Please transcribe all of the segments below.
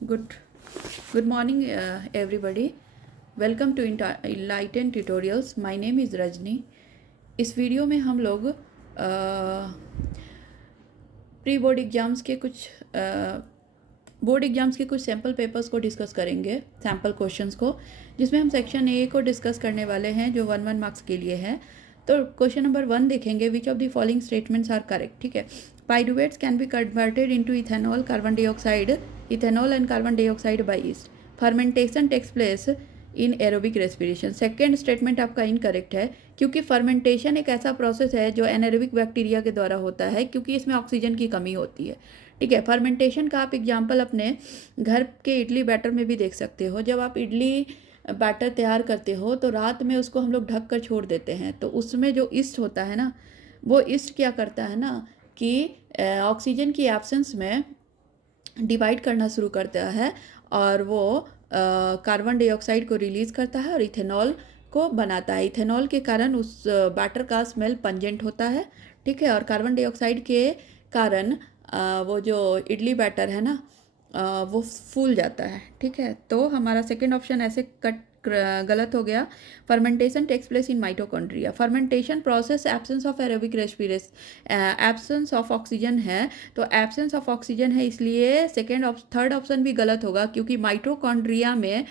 Good good morning, everybody. Welcome to Enlighten Tutorials. My name is Rajni. इस video में हम लोग प्री बोर्ड एग्ज़ाम्स के कुछ बोर्ड एग्जाम्स के कुछ सैम्पल पेपर्स को डिस्कस करेंगे, सैम्पल क्वेश्चंस को, जिसमें हम सेक्शन ए को डिस्कस करने वाले हैं जो 1 मार्क्स के लिए है। तो क्वेश्चन नंबर 1 देखेंगे, which of the following statements are correct. ठीक है, pyruvates can be converted into ethanol, carbon dioxide, ethanol and carbon dioxide by yeast. Fermentation takes place in aerobic respiration. Second statement आपका incorrect है, क्योंकि fermentation एक ऐसा process है जो anaerobic bacteria के द्वारा होता है, क्योंकि इसमें ऑक्सीजन की कमी होती है। ठीक है, फर्मेंटेशन का आप एग्जाम्पल अपने घर के इडली बैटर में भी देख सकते हो। जब आप इडली बैटर तैयार करते हो तो रात में उसको हम लोग ढक कर छोड़ देते हैं, तो उसमें जो ईस्ट होता है ना, वो ईस्ट क्या करता है ना कि ऑक्सीजन की एब्सेंस में डिवाइड करना शुरू करता है और वो कार्बन डाइऑक्साइड को रिलीज़ करता है और इथेनॉल को बनाता है। इथेनॉल के कारण उस बैटर का स्मेल पंजेंट होता है। ठीक है, और कार्बन डाइऑक्साइड के कारण वो जो इडली बैटर है ना वो फूल जाता है। ठीक है, तो हमारा सेकंड ऑप्शन ऐसे गलत हो गया। Fermentation takes place in mitochondria. Fermentation process absence of aerobic respiration, absence of oxygen है, तो एब्सेंस ऑफ ऑक्सीजन है, इसलिए थर्ड ऑप्शन भी गलत होगा, क्योंकि माइटोकॉन्ड्रिया में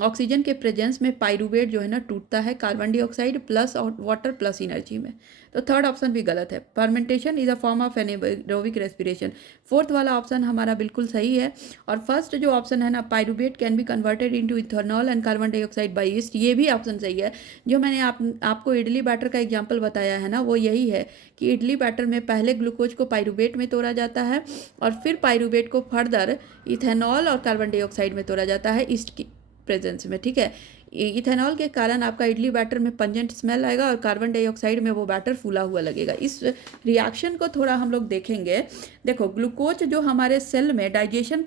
ऑक्सीजन के प्रेजेंस में पाइरुवेट जो है ना टूटता है कार्बन डाइऑक्साइड प्लस और वाटर प्लस एनर्जी में। तो थर्ड ऑप्शन भी गलत है। Fermentation is a form of anaerobic respiration. Fourth वाला ऑप्शन हमारा बिल्कुल सही है। और फर्स्ट जो ऑप्शन है ना, pyruvate can be converted into ethanol and carbon dioxide by yeast, ये भी ऑप्शन सही है। जो मैंने आपको इडली बैटर का एग्जांपल बताया है ना, वो यही है कि इडली बैटर में पहले ग्लूकोज को पाइरुवेट में तोड़ा जाता है और फिर पाइरुवेट को फर्दर इथेनॉल और कार्बन डाइऑक्साइड में तोड़ा जाता है ईस्ट की प्रेजेंस में। ठीक है, इथेनॉल के कारण आपका इडली बैटर में पंजेंट स्मेल आएगा और कार्बन डाइऑक्साइड में वो बैटर फूला हुआ लगेगा। इस रिएक्शन को थोड़ा हम लोग देखेंगे। देखो, ग्लूकोज जो हमारे सेल में डाइजेशन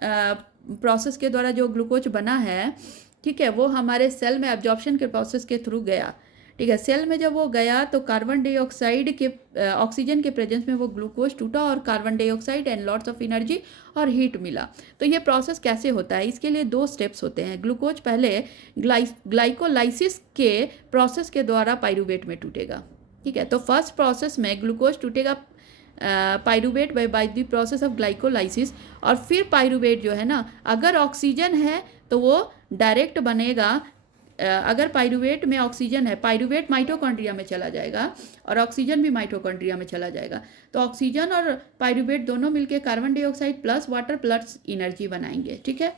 प्रोसेस के द्वारा जो ग्लूकोज बना है, ठीक है, वो हमारे सेल में एब्जॉर्प्शन के प्रोसेस के थ्रू गया। ठीक है, सेल में जब वो गया तो कार्बन डाइऑक्साइड के ऑक्सीजन के प्रेजेंस में वो ग्लूकोज टूटा और carbon dioxide and lots of energy और हीट मिला। तो ये प्रोसेस कैसे होता है, इसके लिए 2 स्टेप्स होते हैं। ग्लूकोज पहले ग्लाइकोलाइसिस के प्रोसेस के द्वारा पाइरुवेट में टूटेगा। ठीक है, तो फर्स्ट प्रोसेस में ग्लूकोज टूटेगा pyruvate by the process of glycolysis, और फिर पाइरुवेट जो है ना, अगर ऑक्सीजन है तो वो डायरेक्ट बनेगा। अगर पाइरुवेट में ऑक्सीजन है, पाइरुवेट माइटोकॉन्ड्रिया में चला जाएगा और ऑक्सीजन भी माइटोकॉन्ड्रिया में चला जाएगा, तो ऑक्सीजन और पाइरुवेट दोनों मिलकर carbon dioxide plus water plus energy बनाएंगे। ठीक है,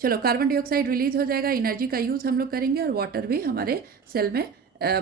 चलो, कार्बन डाइऑक्साइड रिलीज हो जाएगा, एनर्जी का यूज़ हम लोग करेंगे और वाटर भी हमारे सेल में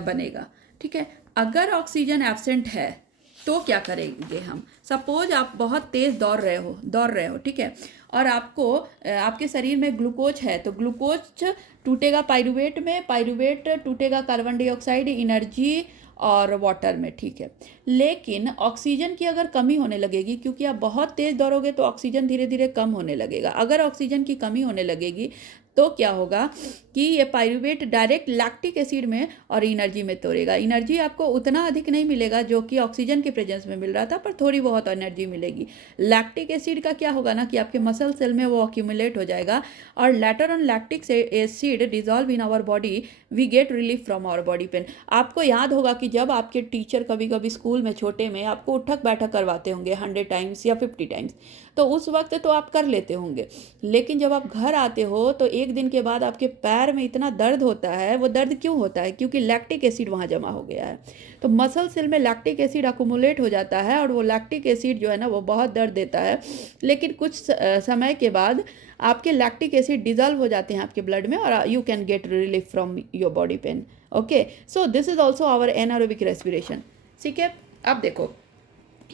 बनेगा। ठीक है, अगर ऑक्सीजन एब्सेंट है तो क्या करेंगे हम। सपोज आप बहुत तेज़ दौड़ रहे हो, ठीक है, और आपको आपके शरीर में ग्लूकोज है, तो ग्लूकोज टूटेगा पाइरुवेट में, पाइरुवेट टूटेगा कार्बन डाइऑक्साइड, एनर्जी और वाटर में। ठीक है, लेकिन ऑक्सीजन की अगर कमी होने लगेगी, क्योंकि आप बहुत तेज़ दौड़ोगे तो ऑक्सीजन धीरे धीरे कम होने लगेगा। अगर ऑक्सीजन की कमी होने लगेगी तो क्या होगा कि ये पाइरुवेट डायरेक्ट लैक्टिक एसिड में और एनर्जी में तोड़ेगा। एनर्जी आपको उतना अधिक नहीं मिलेगा जो कि ऑक्सीजन के प्रेजेंस में मिल रहा था, पर थोड़ी बहुत एनर्जी मिलेगी। लैक्टिक एसिड का क्या होगा ना कि आपके मसल सेल में वो अक्यूमुलेट हो जाएगा और later on lactic acid dissolve in our body, we get relief from our body pain. आपको याद होगा कि जब आपके टीचर कभी कभी स्कूल में छोटे में आपको उठक बैठक करवाते होंगे 100 टाइम्स या 50 टाइम्स, तो उस वक्त तो आप कर लेते होंगे, लेकिन जब आप घर आते हो तो एक दिन के बाद आपके पैर में इतना दर्द होता है। वो दर्द क्यों होता है, क्योंकि लैक्टिक एसिड वहाँ जमा हो गया है। तो मसल सेल में लैक्टिक एसिड अकुमुलेट हो जाता है और वो लैक्टिक एसिड जो है ना वो बहुत दर्द देता है, लेकिन कुछ समय के बाद आपके लैक्टिक एसिड डिजॉल्व हो जाते हैं आपके ब्लड में और you can get relief from your body pain. Okay, so this is also our anaerobic respiration. ठीक है, अब देखो,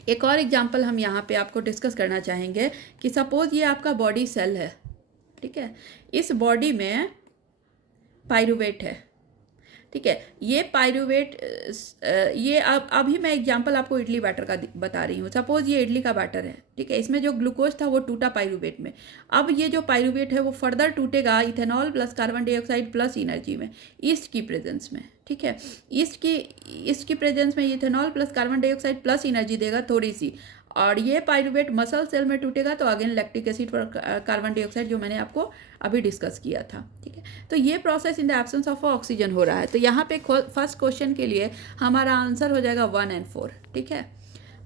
एक और एग्जाम्पल हम यहाँ पे आपको डिस्कस करना चाहेंगे कि सपोज ये आपका बॉडी सेल है। ठीक है, इस बॉडी में पाइरुवेट है। ठीक है, ये पाइरुवेट, ये अब अभी मैं एग्जांपल आपको इडली बैटर का बता रही हूँ। सपोज ये इडली का बैटर है, ठीक है, इसमें जो ग्लूकोज था वो टूटा पाइरुवेट में। अब ये जो पाइरुवेट है वो फर्दर टूटेगा ethanol plus carbon dioxide plus energy में, ईस्ट की प्रेजेंस में। ठीक है, ईस्ट की प्रेजेंस में ethanol plus carbon dioxide plus energy देगा थोड़ी सी, और ये पायरूवेट मसल सेल में टूटेगा तो अगेन लैक्टिक एसिड और कार्बन डाइऑक्साइड, जो मैंने आपको अभी डिस्कस किया था, ठीक है। तो ये process in the absence of oxygen हो रहा है। तो यहाँ पे फर्स्ट क्वेश्चन के लिए हमारा आंसर हो जाएगा 1 and 4, ठीक है,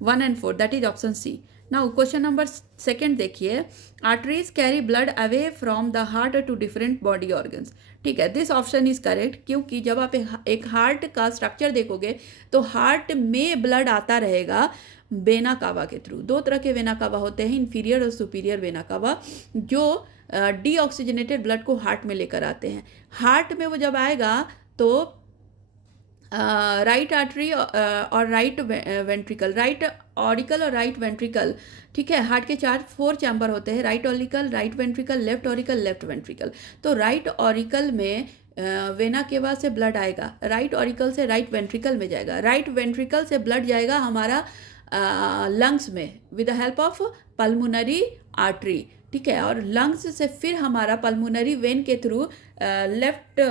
1 and 4, that is option C. Now question number second देखिए, arteries carry blood away from the heart to different body organs, ठीक है। दिस ऑप्शन इज करेक्ट, क्योंकि जब आप एक हार्ट का स्ट्रक्चर देखोगे तो हार्ट में ब्लड आता रहेगा वेना कावा के थ्रू। दो तरह के वेना कावा होते हैं, इंफीरियर और सुपीरियर वेना कावा, जो डीऑक्सीजनेटेड ब्लड को हार्ट में लेकर आते हैं। हार्ट में वो जब आएगा तो राइट आर्टरी और राइट वेंट्रिकल, राइट ऑरिकल और राइट वेंट्रिकल, ठीक है। हार्ट के 4 चैम्बर होते हैं, right auricle, right ventricle, left auricle, left ventricle. तो राइट ऑरिकल में वेना केवा से ब्लड आएगा, राइट ऑरिकल से राइट वेंट्रिकल में जाएगा, राइट वेंट्रिकल से ब्लड जाएगा हमारा लंग्स में with the help of pulmonary artery, ठीक है। और लंग्स से फिर हमारा पल्मोनरी वेन के थ्रू लेफ्ट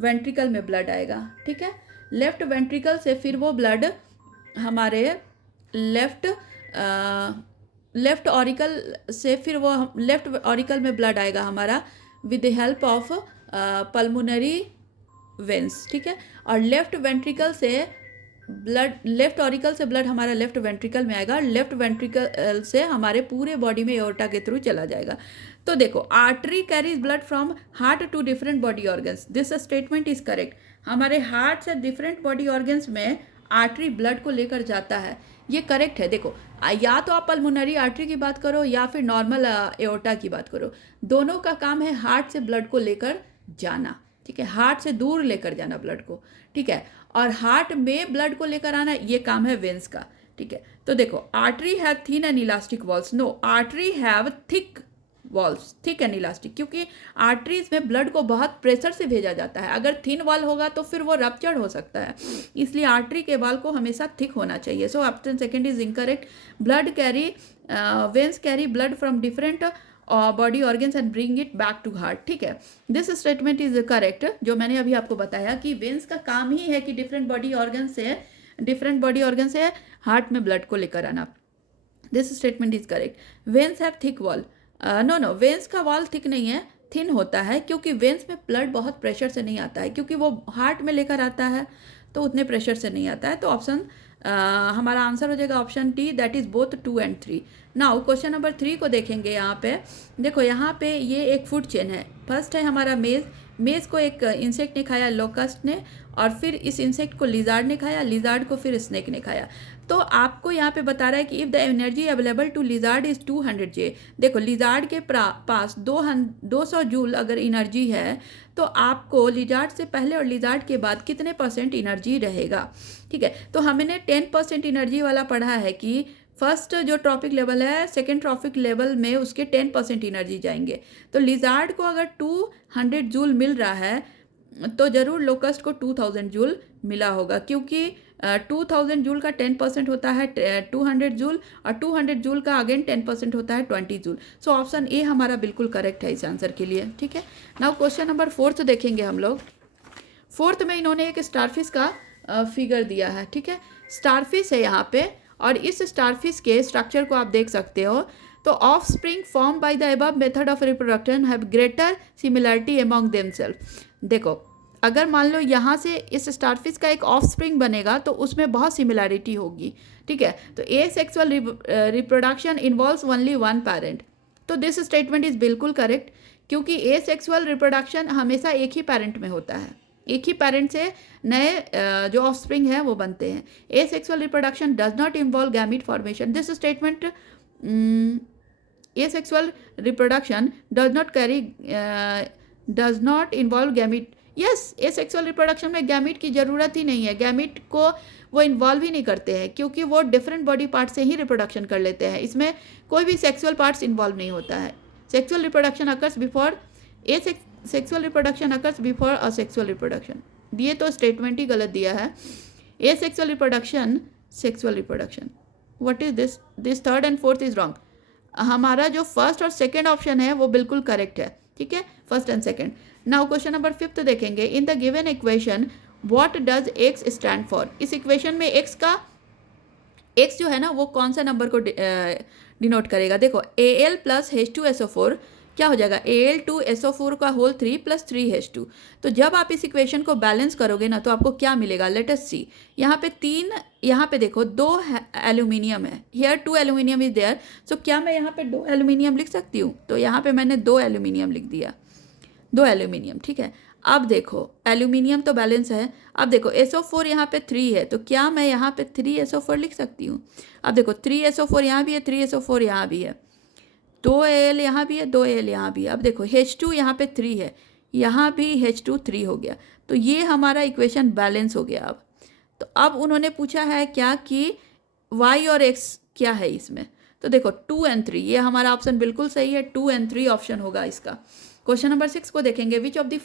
वेंट्रिकल में ब्लड आएगा, ठीक है। लेफ्ट वेंट्रिकल से फिर वो ब्लड हमारे लेफ्ट ऑरिकल से फिर वो लेफ्ट ऑरिकल में ब्लड आएगा हमारा with the help of pulmonary veins, ठीक है। और लेफ्ट वेंट्रिकल से ब्लड, लेफ्ट ऑरिकल से ब्लड हमारा लेफ्ट वेंट्रिकल में आएगा, लेफ्ट वेंट्रिकल से हमारे पूरे बॉडी में एओर्टा के थ्रू चला जाएगा। तो देखो, artery carries blood from heart to different body organs, this statement is correct. हमारे हार्ट से डिफरेंट बॉडी ऑर्गन्स में आर्टरी ब्लड को लेकर जाता है, ये करेक्ट है। देखो, या तो आप पल्मोनरी आर्टरी की बात करो या फिर नॉर्मल एओर्टा की बात करो, दोनों का काम है हार्ट से ब्लड को लेकर जाना, ठीक है, हार्ट से दूर लेकर जाना ब्लड को, ठीक है। और हार्ट में ब्लड को लेकर आना, ये काम है वेंस का, ठीक है। तो देखो, artery have thin and elastic walls, no, artery have thick walls, thick and elastic, क्योंकि आर्टरीज में ब्लड को बहुत प्रेशर से भेजा जाता है। अगर थिन वॉल होगा तो फिर वो रप्चर्ड हो सकता है, इसलिए आर्टरी के वॉल को हमेशा थिक होना चाहिए। So option second is incorrect. Blood carry, veins carry blood from different body organs and bring it back to heart, ठीक है। दिस स्टेटमेंट इज करेक्ट, जो मैंने अभी आपको बताया कि वेंस का काम ही है कि डिफरेंट बॉडी ऑर्गन से हार्ट में ब्लड को लेकर आना। This statement is correct. Veins have thick wall, no, veins का वॉल थिक नहीं है, थिन होता है, क्योंकि वेंस में ब्लड बहुत प्रेशर से नहीं आता है, क्योंकि वो हार्ट में लेकर आता है तो उतने प्रेशर से नहीं आता है। तो ऑप्शन हमारा आंसर हो जाएगा option T, that is both 2 and 3। Now question number 3 को देखेंगे। यहाँ पे देखो, यहाँ पे ये एक फूड चेन है। फर्स्ट है हमारा मेज को एक इंसेक्ट ने खाया, लोकस्ट ने, और फिर इस इंसेक्ट को लिजार्ड ने खाया, लिजार्ड को फिर स्नेक ने खाया। तो आपको यहाँ पे बता रहा है कि if the energy available to lizard is 200 J। देखो, लिजार्ड के पास 200 जूल अगर एनर्जी है तो आपको लिजार्ड से पहले और लिजार्ड के बाद कितने % एनर्जी रहेगा, ठीक है। तो हमने 10% एनर्जी वाला पढ़ा है कि फर्स्ट जो ट्रॉपिक लेवल है, सेकेंड ट्रॉपिक लेवल में उसके 10% एनर्जी जाएंगे। तो लिजार्ड को अगर 200 जूल मिल रहा है तो ज़रूर लोकस्ट को 2000 जूल मिला होगा, क्योंकि 2000 जूल का 10% होता है 200 जूल, और 200 जूल का अगेन 10% होता है 20 जूल। सो ऑप्शन ए हमारा बिल्कुल करेक्ट है इस आंसर के लिए, ठीक है। नाउ क्वेश्चन नंबर 4 देखेंगे हम लोग। 4 में इन्होंने एक स्टारफिश का फिगर दिया है, ठीक है। स्टारफिश है यहाँ पे, और इस स्टारफिश के स्ट्रक्चर को आप देख सकते हो। तो offspring form by the above method of reproduction have greater similarity among themself. देखो, अगर मान लो यहाँ से इस स्टारफिश का एक ऑफ स्प्रिंग बनेगा तो उसमें बहुत सिमिलरिटी होगी, ठीक है। तो ए sexual reproduction involves only 1 parent. तो दिस स्टेटमेंट इज बिल्कुल करेक्ट, क्योंकि ए सेक्सुअल रिप्रोडक्शन हमेशा एक ही पेरेंट में होता है, एक ही पेरेंट से नए जो ऑफ स्प्रिंग है वो बनते हैं। ए sexual reproduction does not involve gamete formation. This statement, A sexual reproduction does not involve gamete. Yes, A sexual reproduction में गैमीट की ज़रूरत ही नहीं है, गैमीट को वो इन्वॉल्व ही नहीं करते हैं, क्योंकि वो डिफरेंट बॉडी पार्ट से ही रिप्रोडक्शन कर लेते हैं। इसमें कोई भी सेक्सुअल पार्ट्स इन्वॉल्व नहीं होता है। Sexual reproduction occurs before sexual reproduction occurs before asexual reproduction. ये तो स्टेटमेंट ही गलत दिया है। ए sexual reproduction, sexual reproduction, what is this? This 3rd and 4th is wrong. हमारा जो फर्स्ट और सेकेंड ऑप्शन है वो बिल्कुल करेक्ट है, ठीक है, first and second. Now question number 5 देखेंगे। In the given equation what does x stand for. इस इक्वेशन में एक्स का एक्स जो है ना वो कौन सा नंबर को डिनोट करेगा, देखो Al प्लस H2SO4 क्या हो जाएगा, Al2SO4 का होल 3 प्लस 3H2। तो जब आप इस इक्वेशन को बैलेंस करोगे ना तो आपको क्या मिलेगा, लेट अस सी। यहाँ पे 3, यहाँ पे देखो 2 एल्यूमिनियम है, हियर 2 एल्यूमिनियम इज देयर, सो क्या मैं यहाँ पे 2 एल्यूमिनियम लिख सकती हूँ, तो यहाँ पे मैंने 2 एल्यूमिनियम लिख दिया, 2 एल्यूमिनियम, ठीक है। अब देखो एल्यूमिनियम तो बैलेंस है, अब देखो SO4 यहाँ पे 3 है, तो क्या मैं यहाँ पे 3SO4 लिख सकती हूँ। अब देखो 3SO4 यहाँ भी है, 3SO4 यहाँ भी है, 2Al यहाँ भी है, 2Al यहाँ भी है। अब देखो H2 यहाँ पे 3 है, यहाँ भी H2 3 हो गया, तो ये हमारा इक्वेशन बैलेंस हो गया। अब तो अब उन्होंने पूछा है क्या कि y और x क्या है इसमें, तो देखो 2 और 3, ये हमारा ऑप्शन बिल्कुल सही है, 2 और 3 ऑप्शन होगा इसका। क्वेश्चन नंबर 6 को देखेंगे, which of the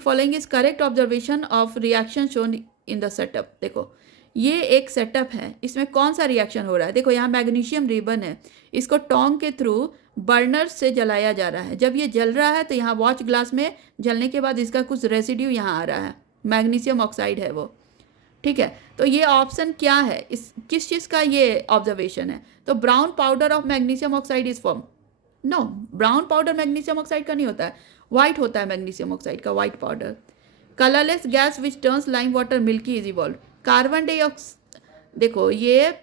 following is correct observation of reaction shown in the setup. देखो ये एक सेटअप है, इसमें कौन सा रिएक्शन हो रहा है, देखो यहाँ मैग्नीशियम रिबन है, इसको टोंग के थ्रू बर्नर से जलाया जा रहा है। जब ये जल रहा है तो यहाँ वॉच ग्लास में जलने के बाद इसका कुछ रेसिड्यू यहाँ आ रहा है, मैग्नीशियम ऑक्साइड है वो, ठीक है। तो ये ऑप्शन क्या है, इस किस चीज़ का ये ऑब्जर्वेशन है, तो brown powder of magnesium oxide is form, no, brown powder magnesium oxide का नहीं होता है, वाइट होता है मैग्नीशियम ऑक्साइड का, white powder. Colourless gas which turns lime water milky is evolve, carbon dioxide, देखो ये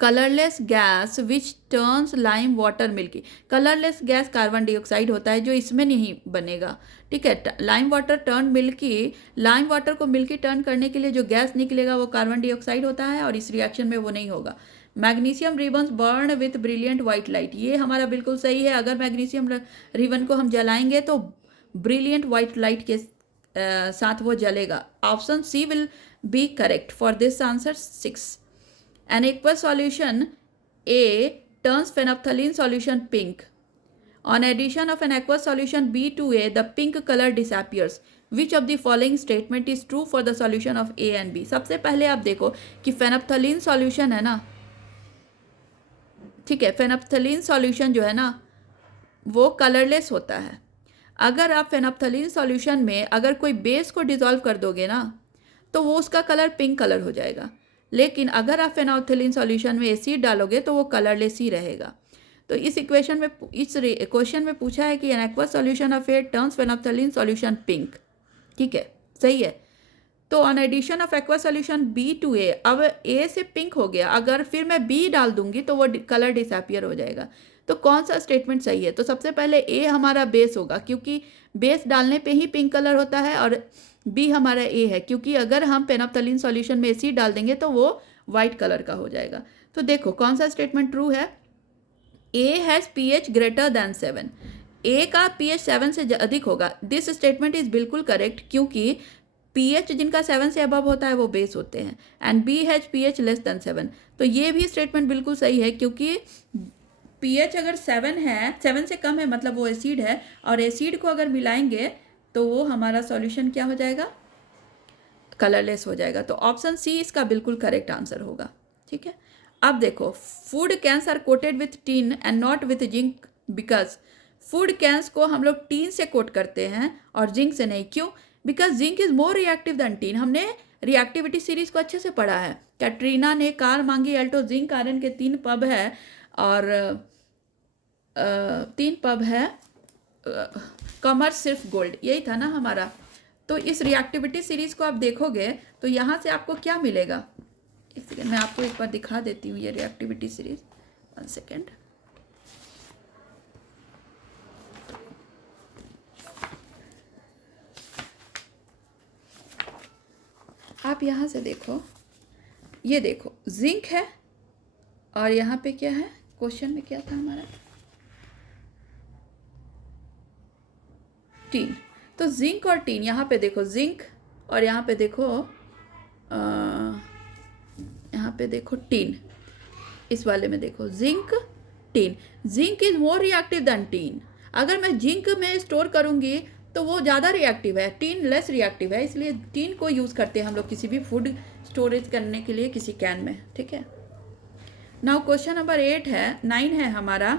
colourless gas which turns lime water milky, colourless gas carbon dioxide होता है जो इसमें नहीं बनेगा, ठीक है। Lime water turn milky, lime water को मिल्की टर्न करने के लिए जो गैस निकलेगा वो कार्बन डाइऑक्साइड होता है, और इस रिएक्शन में वो नहीं होगा। Magnesium ribbons burn with brilliant white light, ये हमारा बिल्कुल सही है, अगर मैग्नीशियम रिबन को हम जलाएंगे तो ब्रिलियंट वाइट लाइट के साथ वो जलेगा। Option C will be correct for this answer 6। An aqueous solution A turns phenolphthalein solution pink. On addition of an aqueous solution B to A, the pink color disappears. Which of the following statement is true for the solution of A and B? सबसे पहले आप देखो कि फेनोप्थलीन solution है ना, ठीक है, फेनोप्थलीन solution जो है ना वो कलरलेस होता है। अगर आप फेनोप्थलीन सॉल्यूशन में अगर कोई बेस को डिजॉल्व कर दोगे ना तो वो उसका कलर पिंक कलर हो जाएगा, लेकिन अगर आप फेनोप्थलीन सॉल्यूशन में एसिड डालोगे तो वो कलरलेस ही रहेगा। तो इस इक्वेशन में, इस क्वेश्चन में पूछा है कि an aqueous solution of a turns phenolphthalein solution pink, ठीक है, सही है। तो on addition of aqueous solution B to A, अब ए से पिंक हो गया, अगर फिर मैं बी डाल दूंगी तो वो कलर डिसअपियर हो जाएगा। तो कौन सा स्टेटमेंट सही है, तो सबसे पहले ए हमारा बेस होगा क्योंकि बेस डालने पे ही पिंक कलर होता है, और बी हमारा ए है क्योंकि अगर हम फेनोप्थलीन सॉल्यूशन में एसिड डाल देंगे तो वो वाइट कलर का हो जाएगा। तो देखो कौन सा स्टेटमेंट ट्रू है, A has pH greater than 7, ए का pH 7 से अधिक होगा। दिस स्टेटमेंट इज बिल्कुल करेक्ट क्योंकि pH जिनका 7 से अबव होता है वो बेस होते हैं, and B has pH less than 7। तो ये भी स्टेटमेंट बिल्कुल सही है क्योंकि pH अगर 7 है, 7 से कम है मतलब वो एसिड है, और एसिड को अगर मिलाएंगे तो वो हमारा सॉल्यूशन क्या हो जाएगा, कलरलेस हो जाएगा। तो ऑप्शन सी इसका बिल्कुल करेक्ट आंसर होगा, ठीक है। अब देखो food cans are coated with tin and not with zinc because, food cans को हम लोग टीन से कोट करते हैं और जिंक से नहीं, क्यों, because zinc is more reactive than tin. हमने रिएक्टिविटी सीरीज को अच्छे से पढ़ा है, कैटरीना ने, कार मांगी, एल्टो, जिंक आयरन के 3 पब है, और 3 पब है, कॉमर्स सिर्फ गोल्ड, यही था ना हमारा। तो इस रिएक्टिविटी सीरीज को आप देखोगे तो यहाँ से आपको क्या मिलेगा, एक सेकेंड मैं आपको एक बार दिखा देती हूँ ये रिएक्टिविटी सीरीज, 1 सेकेंड। आप यहाँ से देखो, ये देखो जिंक है और यहाँ पे क्या है, क्वेश्चन में क्या था हमारा, टीन। तो जिंक और टीन, यहाँ पे देखो जिंक और यहाँ पे देखो टीन, इस वाले में देखो zinc tin, zinc is more reactive than tin. अगर मैं जिंक में स्टोर करूँगी तो वो ज़्यादा रिएक्टिव है, टीन लेस रिएक्टिव है, इसलिए टीन को यूज़ करते हैं हम लोग किसी भी फूड स्टोरेज करने के लिए किसी कैन में, ठीक है। नाउ क्वेश्चन नंबर 9 है हमारा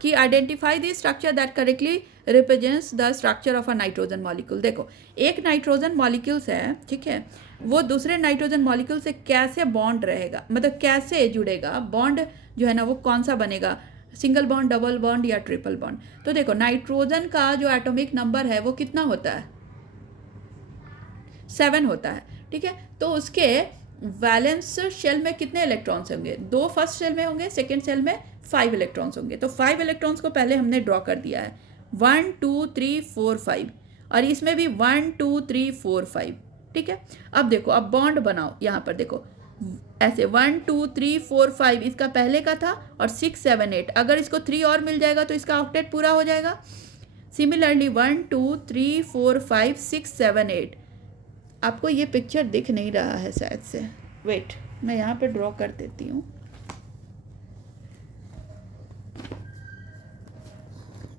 कि identify the structure that correctly represents the structure of a nitrogen molecule. देखो एक नाइट्रोजन मॉलिक्यूल्स है, ठीक है, वो दूसरे नाइट्रोजन मॉलिक्यूल से कैसे बॉन्ड रहेगा, मतलब कैसे जुड़ेगा, बॉन्ड जो है ना वो कौन सा बनेगा, सिंगल बॉन्ड, डबल बॉन्ड या ट्रिपल बॉन्ड। तो देखो नाइट्रोजन का जो एटॉमिक नंबर है वो कितना होता है, 7 होता है, ठीक है। तो उसके वैलेंस शेल में कितने इलेक्ट्रॉन्स होंगे, 2 फर्स्ट शेल में होंगे, सेकेंड शेल में 5 इलेक्ट्रॉन्स होंगे। तो 5 इलेक्ट्रॉन्स को पहले हमने ड्रॉ कर दिया है, 1 2 3 4 5, और इसमें भी 1 2 3 4 5, ठीक है। अब देखो अब बॉन्ड बनाओ, यहाँ पर देखो ऐसे 1 2 3 4 5 इसका पहले का था, और 6 7 8, अगर इसको 3 और मिल जाएगा तो इसका ऑक्टेट पूरा हो जाएगा। सिमिलरली 1 2 3 4 5 6 7 8। आपको ये पिक्चर दिख नहीं रहा है शायद से, वेट मैं यहाँ पे ड्रॉ कर देती हूँ।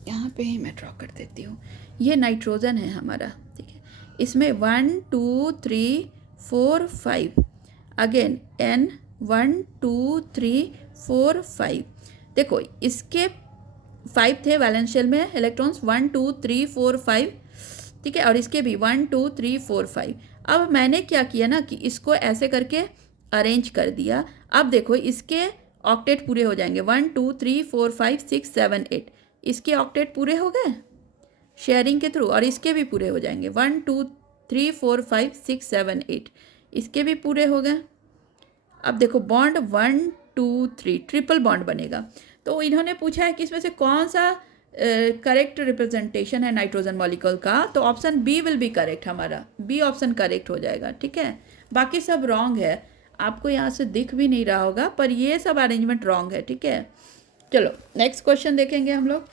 यहाँ पे ही मैं ड्रॉ कर देती हूँ। ये नाइट्रोजन है हमारा, ठीक है। इसमें 1 2 3 4 5, अगेन N 1 2 3 4 5। देखो इसके 5 थे वैलेंस शेल में इलेक्ट्रॉन्स, 1 2 3 4 5, ठीक है, और इसके भी 1 2 3 4 5। अब मैंने क्या किया ना कि इसको ऐसे करके अरेंज कर दिया। अब देखो इसके ऑक्टेट पूरे हो जाएंगे, 1 2 3 4 5 6 7 8, इसके ऑक्टेट पूरे हो गए शेयरिंग के थ्रू, और इसके भी पूरे हो जाएंगे 1 2 3 4 5 6 7 8, इसके भी पूरे हो गए। अब देखो बॉन्ड 1 2 3 ट्रिपल बॉन्ड बनेगा। तो इन्होंने पूछा है कि इसमें से कौन सा करेक्ट रिप्रेजेंटेशन है नाइट्रोजन मॉलिक्यूल का, तो option B will be correct, हमारा बी ऑप्शन करेक्ट हो जाएगा, ठीक है। बाकी सब रॉन्ग है, आपको यहाँ से दिख भी नहीं रहा होगा, पर ये सब अरेंजमेंट रॉन्ग है, ठीक है। चलो नेक्स्ट क्वेश्चन देखेंगे हम लोग।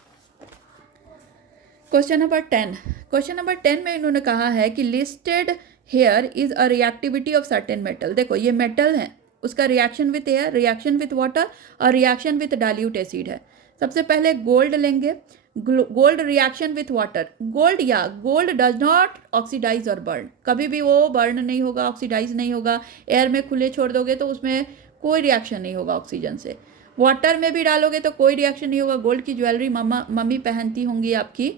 Question number 10। क्वेश्चन नंबर 10 में इन्होंने कहा है कि listed here is a reactivity of certain metal. देखो ये मेटल है, उसका reaction with air, reaction with water और रिएक्शन विथ डाइल्यूट एसिड है। सबसे पहले गोल्ड लेंगे, gold reaction with water, gold does not oxidize और बर्न, कभी भी वो बर्न नहीं होगा, ऑक्सीडाइज नहीं होगा। एयर में खुले छोड़ दोगे तो उसमें कोई रिएक्शन नहीं होगा ऑक्सीजन से। वाटर में भी डालोगे तो कोई रिएक्शन नहीं होगा। गोल्ड की ज्वेलरी मम्मी पहनती होंगी आपकी,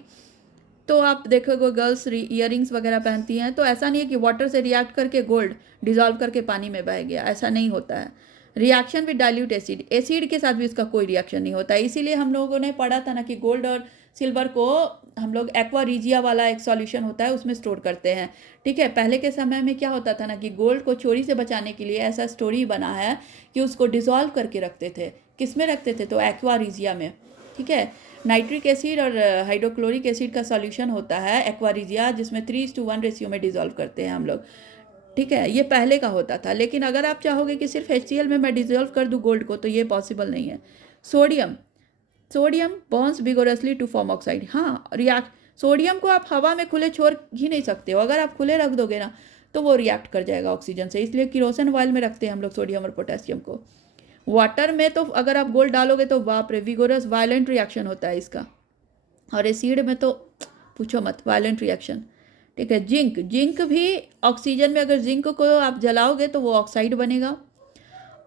तो आप देखोगे गर्ल्स ईयरिंग्स वगैरह पहनती हैं, तो ऐसा नहीं है कि वाटर से रिएक्ट करके गोल्ड डिजॉल्व करके पानी में बह गया, ऐसा नहीं होता है। Reaction with dilute acid, acid के साथ भी इसका कोई रिएक्शन नहीं होता है। इसीलिए हम लोगों ने पढ़ा था ना कि गोल्ड और सिल्वर को हम लोग एक्वा रिजिया वाला एक सॉल्यूशन होता है उसमें स्टोर करते हैं, ठीक है। पहले के समय में क्या होता था ना कि गोल्ड को चोरी से बचाने के लिए ऐसा स्टोरी बना है कि उसको डिजॉल्व करके रखते थे। किस में रखते थे, तो एक्वा रिजिया में, ठीक है। नाइट्रिक एसिड और हाइड्रोक्लोरिक एसिड का सॉल्यूशन होता है एक्वा रिजिया, जिसमें 3:1 रेशियो में डिजॉल्व करते हैं हम लोग, ठीक है। ये पहले का होता था, लेकिन अगर आप चाहोगे कि सिर्फ HCl में मैं डिजॉल्व कर दूँ गोल्ड को, तो ये पॉसिबल नहीं है। Sodium burns vigorously to form oxide. हाँ, सोडियम को आप हवा में खुले छोड़ ही नहीं सकते हो, अगर आप खुले रख दोगे ना तो वो रिएक्ट कर जाएगा ऑक्सीजन से, इसलिए किरोसिन ऑयल में रखते हैं हम लोग सोडियम और पोटेशियम को। वाटर में तो अगर आप गोल्ड डालोगे तो बाप रे, विगोरस वायलेंट रिएक्शन होता है इसका, और एसिड में तो पूछो मत, वायलेंट रिएक्शन, ठीक है। जिंक भी ऑक्सीजन में, अगर जिंक को आप जलाओगे तो वो ऑक्साइड बनेगा।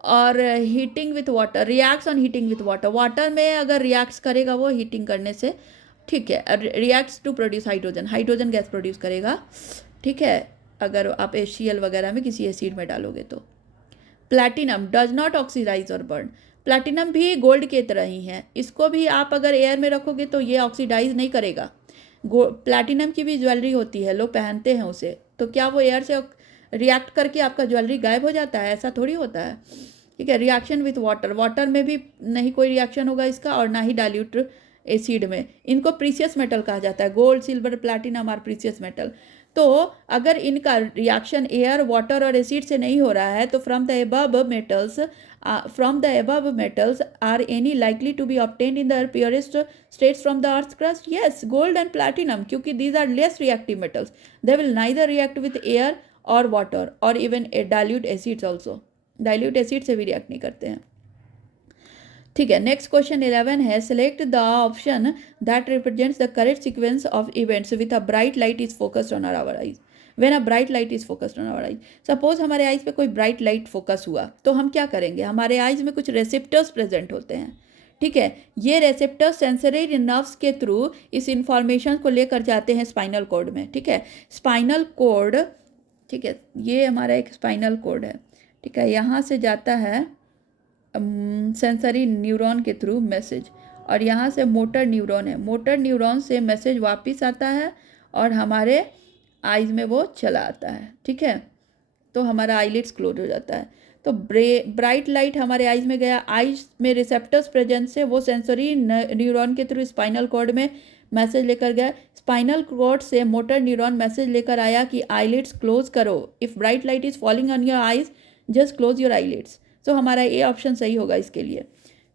और heating with water, reacts on heating with water, water में अगर रिएक्ट्स करेगा वो हीटिंग करने से, ठीक है, reacts to produce hydrogen gas produce करेगा, ठीक है, अगर आप HCl वगैरह में किसी एसिड में डालोगे तो। प्लैटिनम डज नॉट ऑक्सीडाइज और बर्न, प्लैटिनम भी गोल्ड के तरह ही है, इसको भी आप अगर एयर में रखोगे तो ये ऑक्सीडाइज नहीं करेगा। प्लैटिनम की भी ज्वेलरी होती है, लोग पहनते हैं उसे, तो क्या वो एयर से रिएक्ट करके आपका ज्वेलरी गायब हो जाता है, ऐसा थोड़ी होता है, ठीक है। रिएक्शन विथ वाटर में भी नहीं कोई रिएक्शन होगा इसका, और ना ही डाइल्यूट एसिड में। इनको प्रीशियस मेटल कहा जाता है, gold silver platinum are precious metal. तो अगर इनका रिएक्शन एयर वाटर और एसिड से नहीं हो रहा है तो from the above metals are any likely to be obtained in the purest states from the earth's crust? Yes, gold and platinum, क्योंकि these are less reactive metals, they will neither react with air और water और even dilute acids also, dilute acid से भी react नहीं करते हैं, ठीक है। नेक्स्ट क्वेश्चन 11 है, select the option that represents the correct sequence of events with a bright light is focused on our eyes when a bright light is focused on our eyes. Suppose हमारे eyes पे कोई bright light focus हुआ तो हम क्या करेंगे, हमारे eyes में कुछ रेसिप्टर्स प्रेजेंट होते हैं, ठीक है। ये रेसेप्टर सेंसरी नर्व्स के थ्रू इस इंफॉर्मेशन को लेकर जाते हैं स्पाइनल कॉर्ड में, ठीक है। स्पाइनल कॉर्ड, ठीक है, ये हमारा एक स्पाइनल कॉर्ड है, ठीक है। यहाँ से जाता है सेंसरी न्यूरॉन के थ्रू मैसेज, और यहाँ से मोटर न्यूरॉन है, मोटर न्यूरॉन से मैसेज वापस आता है और हमारे आइज़ में वो चला आता है, ठीक है। तो हमारा आईलिड्स क्लोज हो जाता है। तो ब्राइट लाइट हमारे आइज़ में गया, आइज़ में रिसेप्टर्स प्रेजेंस से वो सेंसरी न्यूरॉन के थ्रू स्पाइनल कॉर्ड में मैसेज लेकर गया, स्पाइनल कॉर्ड से मोटर न्यूरॉन मैसेज लेकर आया कि आईलिड्स क्लोज करो, if bright light is falling on your eyes just close your eyelids. तो हमारा ए ऑप्शन सही होगा इसके लिए।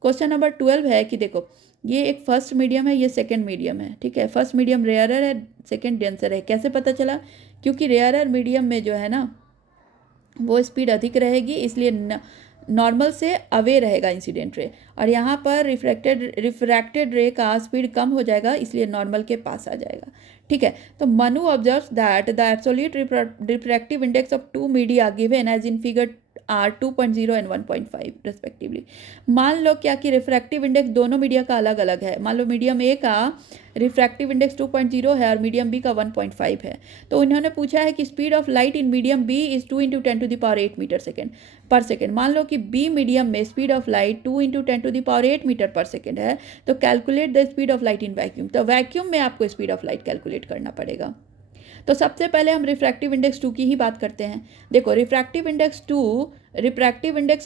क्वेश्चन नंबर 12 है कि देखो, ये एक फर्स्ट मीडियम है, ये सेकंड मीडियम है, ठीक है। फर्स्ट मीडियम रेयरर है, सेकंड डेंसर है। कैसे पता चला? क्योंकि रेयरर मीडियम में जो है ना वो स्पीड अधिक रहेगी, इसलिए नॉर्मल से अवे रहेगा इंसिडेंट रे, और यहाँ पर रिफ्रैक्टेड रे का स्पीड कम हो जाएगा, इसलिए नॉर्मल के पास आ जाएगा, ठीक है। तो Manu observes that the absolute refractive index of two media given as in figure are 2.0 and 1.5 respectively. मान लो क्या कि रिफ्रैक्टिव इंडेक्स दोनों मीडिया का अलग अलग है। मान लो मीडियम ए का रिफ्रैक्टिव इंडेक्स 2.0 है और मीडियम बी का 1.5 है। तो उन्होंने पूछा है कि speed of light in medium B is 2 × 10⁸ metre second पर सेकेंड। मान लो कि बी मीडियम में स्पीड ऑफ लाइट 2 × 10⁸ मीटर पर सेकेंड है, तो calculate the speed of light in vacuum. तो वैक्यूम में आपको स्पीड ऑफ लाइट कैलकुलेट करना पड़ेगा। तो सबसे पहले हम रिफ्रैक्टिव इंडेक्स 2 की ही बात करते हैं। देखो, refractive index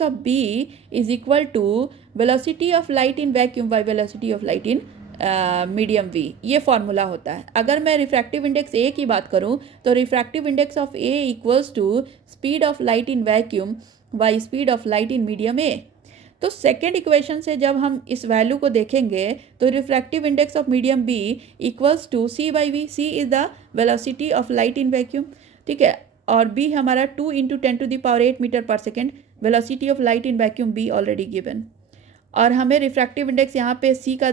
of B is equal to velocity of light in vacuum by velocity of light in medium V, ये फॉर्मूला होता है। अगर मैं रिफ्रैक्टिव इंडेक्स ए की बात करूं तो refractive index of A equals to speed of light in vacuum by speed of light in medium A. तो सेकेंड इक्वेशन से जब हम इस वैल्यू को देखेंगे तो refractive index of medium B equals to C by V, C is the velocity of light in vacuum, ठीक है, और बी हमारा 2 × 10⁸ मीटर पर second, velocity of light in vacuum B already given, और हमें रिफ्रैक्टिव इंडेक्स यहाँ पे C का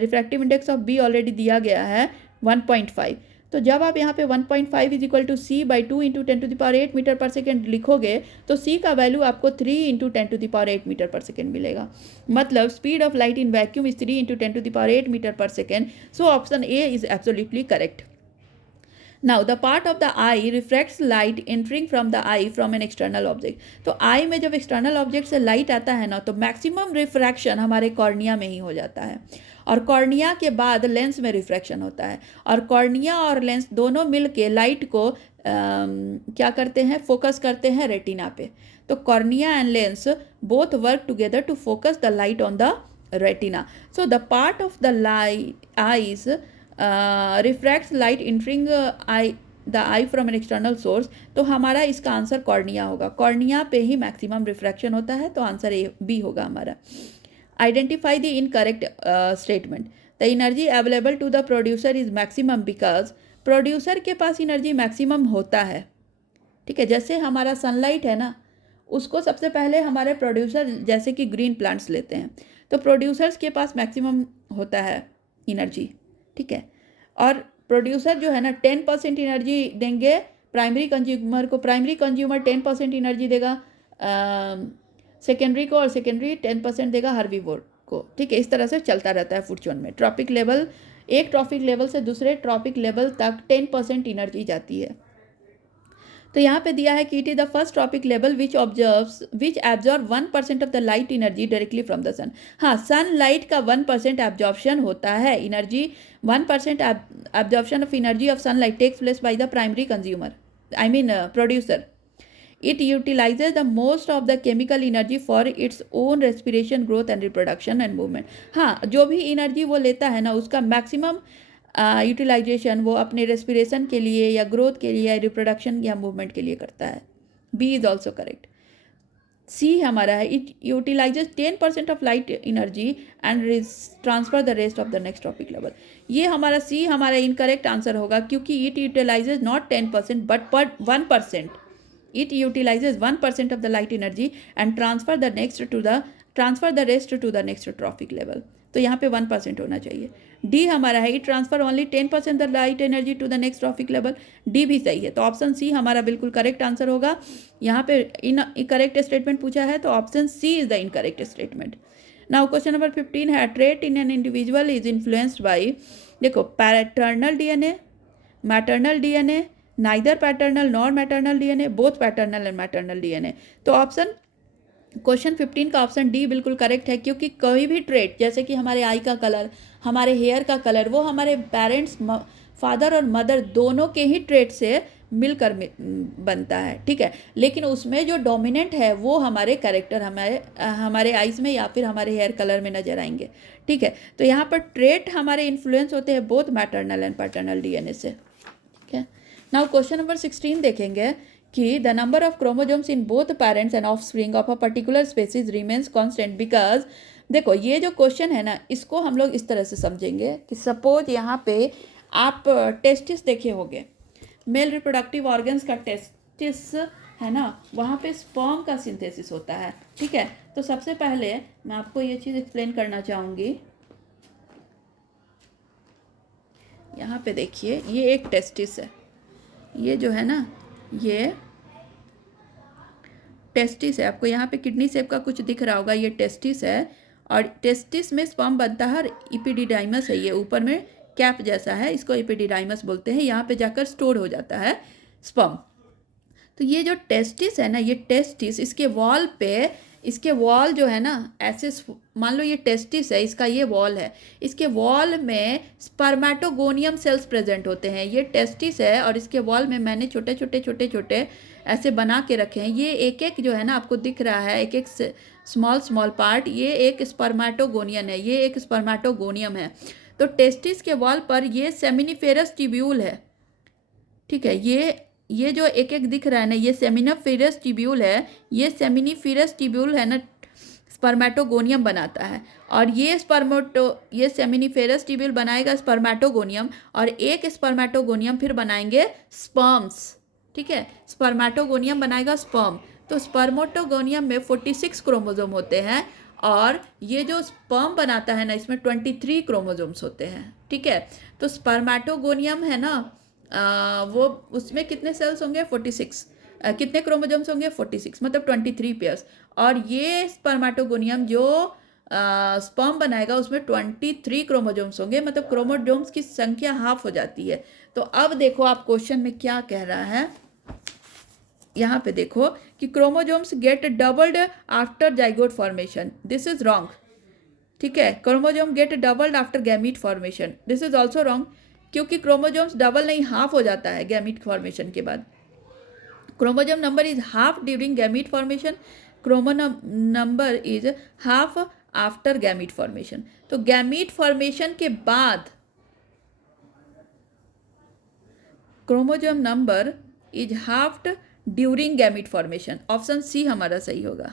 refractive index of B already दिया गया है 1.5। तो जब आप यहाँ पे 1.5 is equal to C by 2 × 10⁸ metre पर सेकेंड लिखोगे तो सी का वैल्यू आपको 3 × 10⁸ मीटर पर सेकेंड मिलेगा। मतलब speed of light in vacuum is 3 × 10⁸ metre पर second. So option A is absolutely correct. Now the part of the eye refracts light entering from the eye from an external object। तो आई में जब external object से light आता है ना, तो maximum refraction हमारे कॉर्निया में ही हो जाता है, और कॉर्निया के बाद लेंस में रिफ्रैक्शन होता है, और कॉर्निया और लेंस दोनों मिल के लाइट को क्या करते हैं, फोकस करते हैं रेटिना पे। तो cornea and lens both work together to focus the light on the retina. So the part of the eyes refracts light entering the eye from an external source. तो हमारा इसका आंसर कॉर्निया होगा, cornea पे ही maximum refraction होता है, तो answer A B होगा हमारा। Identify the incorrect statement. The energy available to the producer is maximum because producer के पास एनर्जी मैक्सिमम होता है, ठीक है। जैसे हमारा सनलाइट है ना, उसको सबसे पहले हमारे प्रोड्यूसर जैसे कि ग्रीन प्लांट्स लेते हैं, तो प्रोड्यूसर्स के पास मैक्सिमम होता है एनर्जी, ठीक है। और प्रोड्यूसर जो है ना 10% एनर्जी देंगे प्राइमरी कंज्यूमर को, प्राइमरी कंज्यूमर 10% एनर्जी देगा सेकेंडरी को, और सेकेंडरी 10% देगा हर्बीवोर को, ठीक है। इस तरह से चलता रहता है फूड चेन में। ट्रॉपिक लेवल, एक ट्रॉपिक लेवल से दूसरे ट्रॉपिक लेवल तक 10% एनर्जी जाती है। तो यहाँ पे दिया है कि it is the first trophic level which absorb 1% of the light energy directly from the sun. हाँ, सन लाइट का 1% एब्जॉर्प्शन होता है, energy 1% absorption of energy of sun light takes place by the primary consumer, I mean producer. It utilises the most of the chemical energy for its own respiration, growth and reproduction and movement. हाँ, जो भी energy वो लेता है ना, उसका maximum utilisation वो अपने रेस्पिरेशन के लिए या ग्रोथ के लिए या रिप्रोडक्शन या मूवमेंट के लिए करता है। B is also correct. C हमारा है, it utilises 10% of light energy and transfer the rest of the next trophic level. ये हमारा सी हमारा इनकरेक्ट आंसर होगा, क्योंकि it utilises not 10% but 1%। It utilises 1% of the light energy and transfer the rest to the next trophic level. तो यहाँ पे 1% होना चाहिए। डी हमारा है, it transfer only 10% the light energy to the next trophic level. D भी सही है, तो ऑप्शन सी हमारा बिल्कुल करेक्ट आंसर होगा। यहाँ पे इनकरेक्ट स्टेटमेंट पूछा है, तो option C is the incorrect statement. Now question number 15 है trait in an individual is influenced by, देखो paternal DNA, maternal DNA, neither paternal nor maternal DNA, both paternal and maternal DNA. तो option question 15 का option D बिल्कुल correct है, क्योंकि कोई भी trait जैसे कि हमारे आई का कलर, हमारे हेयर का कलर, वो हमारे पेरेंट्स, फादर और मदर दोनों के ही ट्रेट से मिलकर बनता है, ठीक है। लेकिन उसमें जो डोमिनेंट है वो हमारे कैरेक्टर, हमारे आइज़ में या फिर हमारे हेयर कलर में नजर आएंगे, ठीक है। तो यहाँ पर ट्रेट हमारे इन्फ्लुएंस होते हैं both maternal and paternal DNA से, ठीक है। नाउ क्वेश्चन नंबर 16 देखेंगे कि the number of chromosomes in both parents and offspring of a particular species remains constant because, देखो ये जो क्वेश्चन है ना, इसको हम लोग इस तरह से समझेंगे कि सपोज यहाँ पे आप टेस्टिस देखे होंगे, मेल रिप्रोडक्टिव ऑर्गन्स का टेस्टिस है ना, वहाँ पे स्पर्म का सिंथेसिस होता है, ठीक है। तो सबसे पहले मैं आपको ये चीज़ एक्सप्लेन करना चाहूँगी। यहाँ पे देखिए, ये एक टेस्टिस है, ये जो है ना ये टेस्टिस है, आपको यहाँ पे किडनी शेप का कुछ दिख रहा होगा, ये टेस्टिस है। और टेस्टिस में स्पर्म बनता है, इपिडिडाइमस है, ये ऊपर में कैप जैसा है, इसको इपिडिडाइमस बोलते हैं। यहाँ पे जाकर स्टोर हो जाता है स्पर्म। तो ये जो टेस्टिस है ना, ये टेस्टिस, इसके वॉल पे, इसके वॉल जो है ना ऐसे, मान लो ये टेस्टिस है, इसका ये वॉल है, इसके वॉल में स्पर्मेटोगोनियम सेल्स प्रेजेंट होते हैं। ये टेस्टिस है और इसके वॉल में मैंने छोटे छोटे छोटे छोटे ऐसे बना के रखे हैं। ये एक एक जो है ना आपको दिख रहा है, एक एक स्मॉल स्मॉल पार्ट, ये एक स्पर्मेटोगोनियम है, ये एक स्पर्मेटोगोनियम है। तो टेस्टिस के वॉल पर ये सेमिनिफेरस ट्यूब्यूल है, ठीक है। ये जो एक एक दिख रहा है ना, ये सेमिनिफेरस ट्यूब्यूल है, ये सेमिनिफेरस ट्यूब्यूल है ना स्पर्मेटोगोनियम बनाता है। और ये सेमिनिफेरस ट्यूब्यूल बनाएगा स्पर्मेटोगोनियम, और एक स्पर्मेटोगोनियम फिर बनाएंगे स्पर्म्स, ठीक है। स्पर्मेटोगोनियम बनाएगा स्पर्म। तो स्पर्मेटोगोनियम में 46 क्रोमोजोम होते हैं, और ये जो स्पर्म बनाता है ना, इसमें 23 क्रोमोजोम्स होते हैं, ठीक है। तो स्पर्मेटोगोनियम है ना, वो उसमें कितने सेल्स होंगे 46, कितने क्रोमोजोम्स होंगे 46, मतलब 23 पेयर्स। और ये स्पर्मेटोगोनियम जो स्पर्म बनाएगा उसमें 23 क्रोमोजोम्स होंगे, मतलब क्रोमोजोम्स की संख्या हाफ हो जाती है। तो अब देखो आप क्वेश्चन में क्या कह रहा है, यहाँ पे देखो कि chromosomes get doubled after zygote formation, this is wrong, ठीक है। Chromosome get doubled after gamete formation, this is also wrong, क्योंकि क्रोमोजोम्स डबल नहीं हाफ हो जाता है गैमीट फॉर्मेशन के बाद। Chromosome number is half during gamete formation, chromosome number is half after gamete formation. तो गैमीट फॉर्मेशन के बाद chromosome number is half during gamete formation, option C हमारा सही होगा,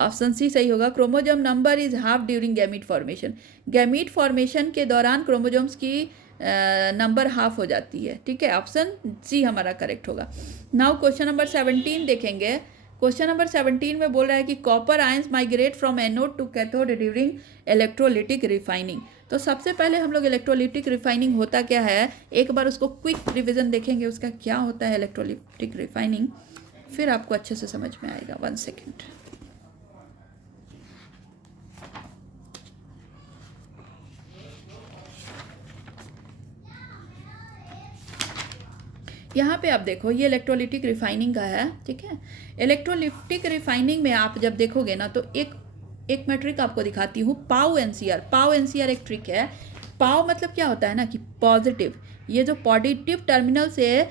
ऑप्शन सी सही होगा। Chromosome number is half during gamete formation, gamete formation के दौरान क्रोमोजोम्स की नंबर हाफ हो जाती है, ठीक है। ऑप्शन सी हमारा करेक्ट होगा। नाउ क्वेश्चन नंबर 17 देखेंगे। क्वेश्चन नंबर 17 में बोल रहा है कि copper ions migrate from anode to cathode during electrolytic refining. तो सबसे पहले हम लोग इलेक्ट्रोलिटिक रिफाइनिंग होता क्या है, एक बार उसको क्विक रिविजन देखेंगे, उसका क्या होता है इलेक्ट्रोलिटिक रिफाइनिंग, फिर आपको अच्छे से समझ में आएगा। 1 सेकेंड। यहाँ पे आप देखो, ये इलेक्ट्रोलिटिक रिफाइनिंग का है, ठीक है। इलेक्ट्रोलिटिक रिफाइनिंग में आप जब देखोगे ना, तो एक मैं ट्रिक आपको दिखाती हूँ, पाव एनसीआर। पाव एनसीआर एक ट्रिक है। पाव मतलब क्या होता है ना कि पॉजिटिव, ये जो पॉजिटिव टर्मिनल से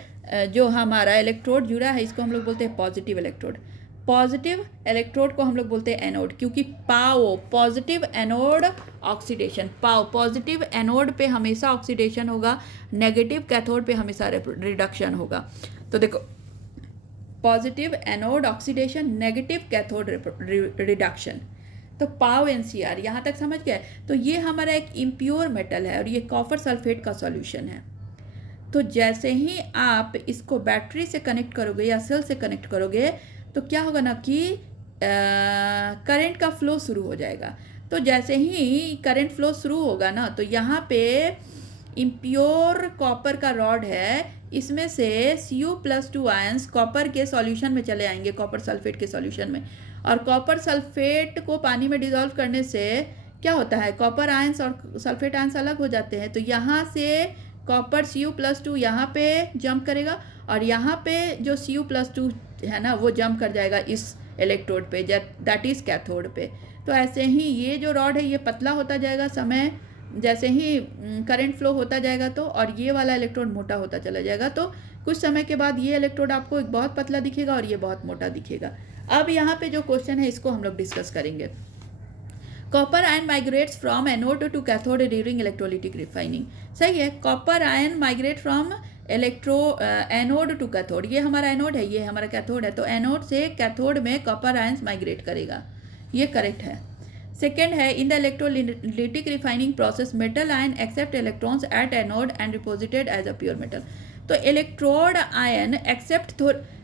जो हमारा इलेक्ट्रोड जुड़ा है, इसको हम लोग बोलते हैं पॉजिटिव इलेक्ट्रोड। पॉजिटिव इलेक्ट्रोड को हम लोग बोलते हैं एनोड, क्योंकि पाओ पॉजिटिव एनोड ऑक्सीडेशन, पाओ पॉजिटिव एनोड पे हमेशा ऑक्सीडेशन होगा, नेगेटिव कैथोड पे हमेशा रिडक्शन होगा। तो देखो, positive anode oxidation, negative cathode reduction, तो पाव एनसीआर यहाँ तक समझ गए। तो ये हमारा एक इम्प्योर मेटल है और ये कॉपर सल्फेट का सॉल्यूशन है। तो जैसे ही आप इसको बैटरी से कनेक्ट करोगे या सेल से कनेक्ट करोगे, तो क्या होगा ना कि करंट का फ्लो शुरू हो जाएगा। तो जैसे ही करंट फ्लो शुरू होगा ना, तो यहाँ पे इम्प्योर कॉपर का रॉड है, इसमें से Cu+2 आयंस कॉपर के सॉल्यूशन में चले आएंगे, कॉपर सल्फेट के सॉल्यूशन में, और कॉपर सल्फेट को पानी में डिज़ोल्व करने से क्या होता है, कॉपर आयंस और सल्फेट आयंस अलग हो जाते हैं। तो यहाँ से कॉपर Cu+2 यहाँ पे जंप करेगा और यहाँ पे जो Cu+2 है ना वो जंप कर जाएगा इस इलेक्ट्रोड पे, दैट इज़ कैथोड पे। तो ऐसे ही ये जो रॉड है ये पतला होता जाएगा समय जैसे ही करंट फ्लो होता जाएगा तो, और ये वाला इलेक्ट्रोड मोटा होता चला जाएगा। तो कुछ समय के बाद ये इलेक्ट्रोड आपको एक बहुत पतला दिखेगा और ये बहुत मोटा दिखेगा। अब यहाँ पे जो क्वेश्चन है इसको हम लोग डिस्कस करेंगे। Copper ion migrates from anode to cathode during electrolytic refining. सही है, copper ion migrate from anode to cathode. ये हमारा एनोड है, ये हमारा कैथोड है। तो एनोड से कैथोड में कॉपर आयंस माइग्रेट करेगा, ये करेक्ट है। सेकेंड है, in the electrolytic refining process metal ion accept electrons at anode and deposited as a pure metal. तो electrode ion accept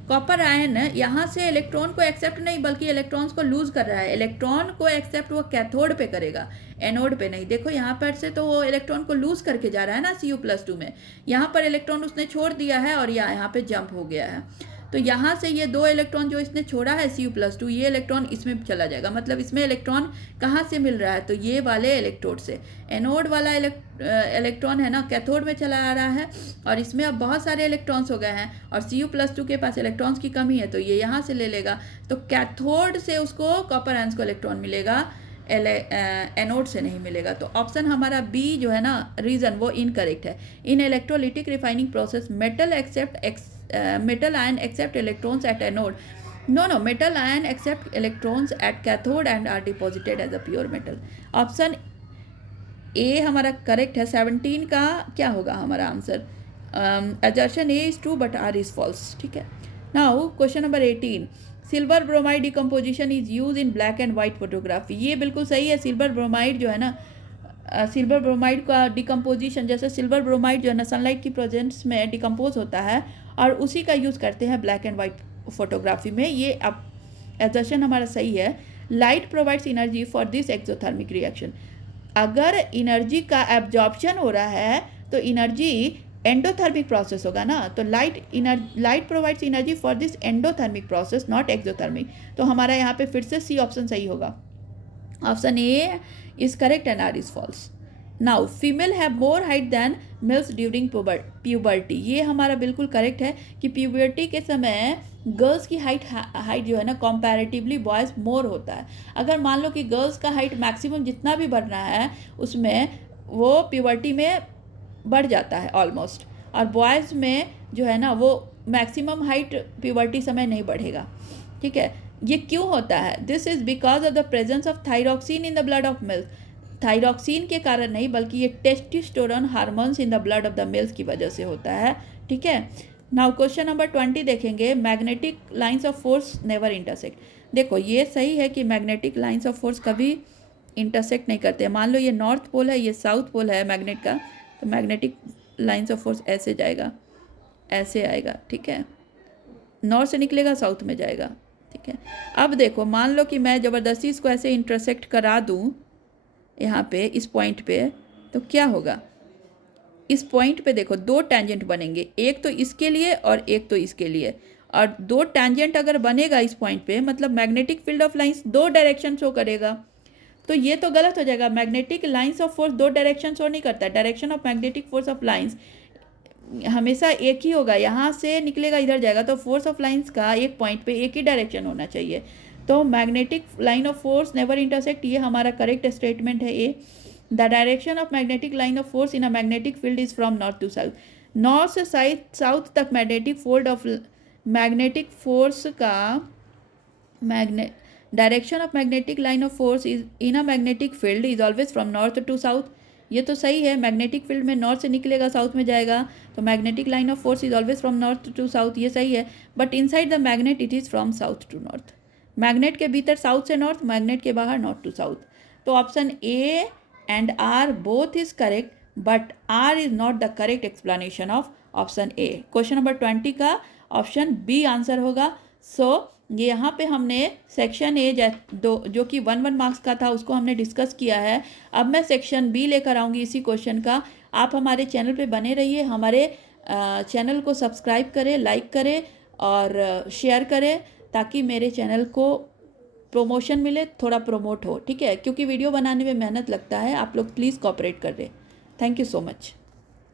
copper ion यहाँ से इलेक्ट्रॉन को एक्सेप्ट नहीं बल्कि इलेक्ट्रॉन्स को लूज कर रहा है। इलेक्ट्रॉन को एक्सेप्ट वो कैथोड पे करेगा, एनोड पे नहीं। देखो यहाँ पर से तो वो इलेक्ट्रॉन को लूज करके जा रहा है ना Cu+2 में, यहाँ पर इलेक्ट्रॉन उसने छोड़ दिया है और यहाँ पे जंप हो गया है। तो यहाँ से ये 2 इलेक्ट्रॉन जो इसने छोड़ा है Cu+2, ये इलेक्ट्रॉन इसमें चला जाएगा। मतलब इसमें इलेक्ट्रॉन कहाँ से मिल रहा है, तो ये वाले इलेक्ट्रोड से। एनोड वाला इलेक्ट्रॉन है ना कैथोड में चला आ रहा है और इसमें अब बहुत सारे इलेक्ट्रॉन्स हो गए हैं और Cu+2 के पास इलेक्ट्रॉन्स की कमी है तो ये यहाँ से ले लेगा। तो कैथोड से उसको कॉपर आयंस को इलेक्ट्रॉन मिलेगा, एनोड से नहीं मिलेगा। तो ऑप्शन हमारा बी जो है ना रीज़न वो इनकरेक्ट है। In electrolytic refining process metal ion accept electrons at anode. No, metal ion accept electrons at cathode and are deposited as a pure metal. Option A हमारा करेक्ट है। 17 का क्या होगा हमारा answer? assertion A is true but R is false। ठीक है। Now question number 18, silver bromide decomposition is use in black and white photography. ये बिल्कुल सही है। सिल्वर ब्रोमाइड जो है ना, सिल्वर ब्रोमाइड का डिकम्पोजिशन, जैसे सिल्वर ब्रोमाइड जो है ना सनलाइट की प्रेजेंस में डिकम्पोज होता है और उसी का यूज़ करते हैं ब्लैक एंड वाइट फोटोग्राफी में। ये अब एजर्शन हमारा सही है। Light provides energy for this exothermic reaction. अगर एनर्जी का एब्जॉर्प्शन हो रहा है तो एनर्जी एंडोथर्मिक प्रोसेस होगा ना। तो light provides energy for this endothermic process not exothermic. तो हमारा यहाँ पे फिर से सी ऑप्शन सही होगा। Option A is correct and R is false. Now female have more height than males during puberty. ये हमारा बिल्कुल करेक्ट है कि प्यूबर्टी के समय गर्ल्स की हाइट जो है ना कंपैरेटिवली बॉयज़ मोर होता है। अगर मान लो कि गर्ल्स का हाइट मैक्सिमम जितना भी बढ़ रहा है उसमें वो प्यूबर्टी में बढ़ जाता है ऑलमोस्ट, और बॉयज़ में जो है ना वो मैक्सिमम हाइट प्यूबर्टी समय नहीं बढ़ेगा। ठीक है, ये क्यों होता है? This is because of the presence of thyroxine in the blood of males. Thyroxine के कारण नहीं बल्कि ये testosterone hormones in the blood of the mails की वजह से होता है। ठीक है। नाउ क्वेश्चन नंबर 20 देखेंगे, magnetic lines of force never intersect. देखो ये सही है कि मैग्नेटिक लाइंस ऑफ फोर्स कभी इंटरसेक्ट नहीं करते। मान लो ये नॉर्थ पोल है, ये साउथ पोल है मैग्नेट का, तो मैग्नेटिक लाइंस ऑफ फोर्स ऐसे जाएगा, ऐसे आएगा। ठीक है, नॉर्थ से निकलेगा साउथ में जाएगा। ठीक है, अब देखो मान लो कि मैं ज़बरदस्ती इसको ऐसे इंटरसेक्ट करा दूँ यहाँ पे इस पॉइंट पे, तो क्या होगा? इस पॉइंट पे देखो 2 टैंजेंट बनेंगे, एक तो इसके लिए और एक तो इसके लिए, और 2 टैंजेंट अगर बनेगा इस पॉइंट पे मतलब magnetic field of lines 2 direction show करेगा। तो ये तो गलत हो जाएगा। Magnetic lines of force 2 direction show नहीं करता। Direction of magnetic force of lines हमेशा एक ही होगा, यहाँ से निकलेगा इधर जाएगा। तो फोर्स ऑफ लाइंस का एक पॉइंट पे एक ही डायरेक्शन होना चाहिए। तो magnetic line of force never intersect, ये हमारा करेक्ट स्टेटमेंट है A. The direction of magnetic line of force in a magnetic field is from north to south. North से साउथ तक magnetic field of magnetic force का direction of magnetic line of force is in a magnetic field is always from north to south. ये तो सही है, magnetic field में north से निकलेगा साउथ में जाएगा, तो magnetic line of force is always from north to south, ये सही है। But inside the magnet it is from south to north. Magnet के भीतर साउथ से नॉर्थ, मैग्नेट के बाहर नॉर्थ टू साउथ। तो option A and R both is correct, but R is not the correct explanation of option A. Question number 20 का option B answer होगा। सो ये यहाँ पे हमने सेक्शन ए जो कि 1 मार्क्स का था उसको हमने डिस्कस किया है। अब मैं सेक्शन बी लेकर आऊँगी इसी क्वेश्चन का। आप हमारे चैनल पे बने रहिए, हमारे चैनल को सब्सक्राइब करें, लाइक करें और शेयर करें ताकि मेरे चैनल को प्रमोशन मिले, थोड़ा प्रमोट हो, ठीक है, क्योंकि वीडियो बनाने में मेहनत लगता है। आप लोग प्लीज़ कोऑपरेट कर रहे। Thank you so much.